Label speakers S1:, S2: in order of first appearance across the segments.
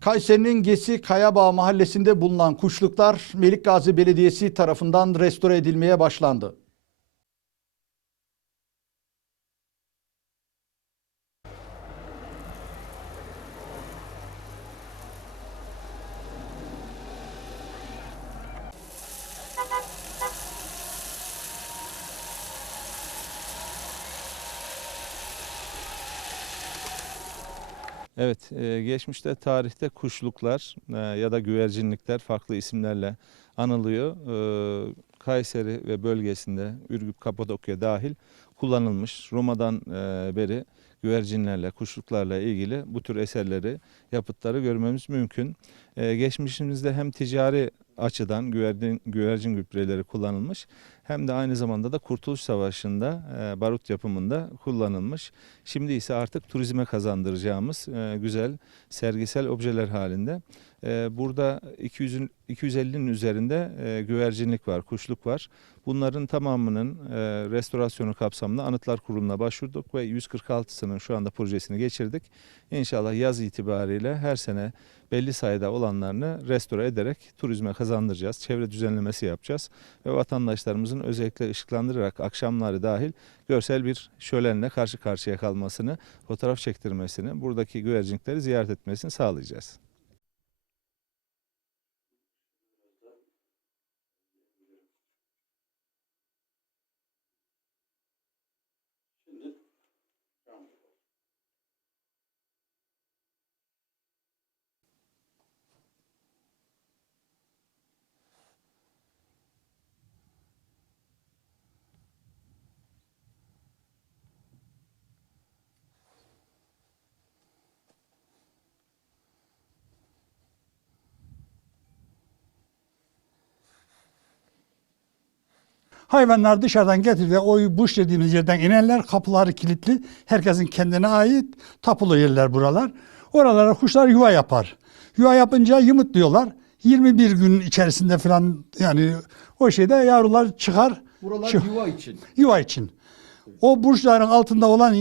S1: Kayseri'nin Gesi Kayabağ mahallesinde bulunan kuşluklar Melikgazi Belediyesi tarafından restore edilmeye başlandı.
S2: Evet, e, geçmişte tarihte kuşluklar e, ya da güvercinlikler farklı isimlerle anılıyor. E, Kayseri ve bölgesinde Ürgüp, Kapadokya dahil kullanılmış. Roma'dan beri güvercinlerle, kuşluklarla ilgili bu tür eserleri, yapıtları görmemiz mümkün. Geçmişimizde hem ticari açıdan güvercin, güvercin gübreleri kullanılmış hem de aynı zamanda da Kurtuluş Savaşı'nda e, barut yapımında kullanılmış. Şimdi ise artık turizme kazandıracağımız e, güzel sergisel objeler halinde. E, burada 200'ün 250'nin üzerinde e, güvercinlik var, kuşluk var. Bunların tamamının e, restorasyonu kapsamında Anıtlar Kurulu'na başvurduk ve 146'sının şu anda projesini geçirdik. İnşallah yaz itibariyle her sene belli sayıda olanlarını restore ederek turizme kazandıracağız. Çevre düzenlemesi yapacağız ve vatandaşlarımızın özellikle ışıklandırarak akşamları dahil görsel bir şölenle karşı karşıya kalmasını, fotoğraf çektirmesini, buradaki güvercinlikleri ziyaret etmesini sağlayacağız.
S3: Hayvanlar dışarıdan getirdi. O buş dediğimiz yerden inerler. Kapıları kilitli. Herkesin kendine ait tapulu yerler buralar. Oralara kuşlar yuva yapar. Yuva yapınca yumurtluyorlar. 21 gün içerisinde falan yani o şeyde yavrular çıkar
S4: Buralar Şu- yuva için.
S3: yuva için. O burçların altında olan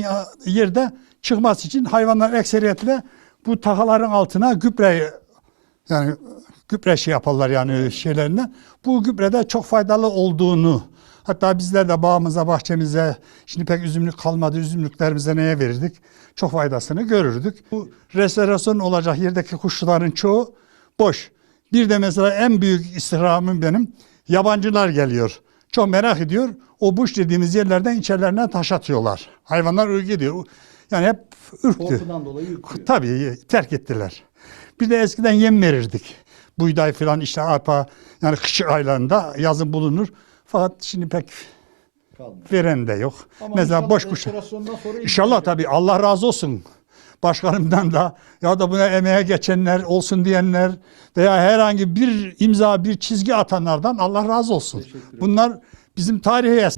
S3: yerde çıkması için hayvanlar ekseriyetle bu takaların altına gübre yani gübre şey yaparlar yani şeylerine. Bu gübrede çok faydalı olduğunu hatta bizler de bağımıza bahçemize şimdi pek üzümlük kalmadı üzümlüklerimize neye verirdik? Çok faydasını görürdük. Bu restorasyon olacak yerdeki kuşların çoğu boş. Bir de mesela en büyük istirhamım benim yabancılar geliyor. Çok merak ediyor. O buş dediğimiz yerlerden içerilerine taş atıyorlar. Hayvanlar ürk ediyor. Yani hep ürktü.
S4: Korkudan dolayı ürküyor.
S3: Tabii terk ettiler. Bir de eskiden yem verirdik. Buğday falan işte arpa yani kış aylarında yazın bulunur. Fakat şimdi pek Kalmıyor. veren de yok. Ama Mesela boş kuş. İnşallah tabii Allah razı olsun. Başkanımdan da ya da buna emeğe geçenler olsun diyenler veya herhangi bir imza bir çizgi atanlardan Allah razı olsun. Bunlar bizim tarihe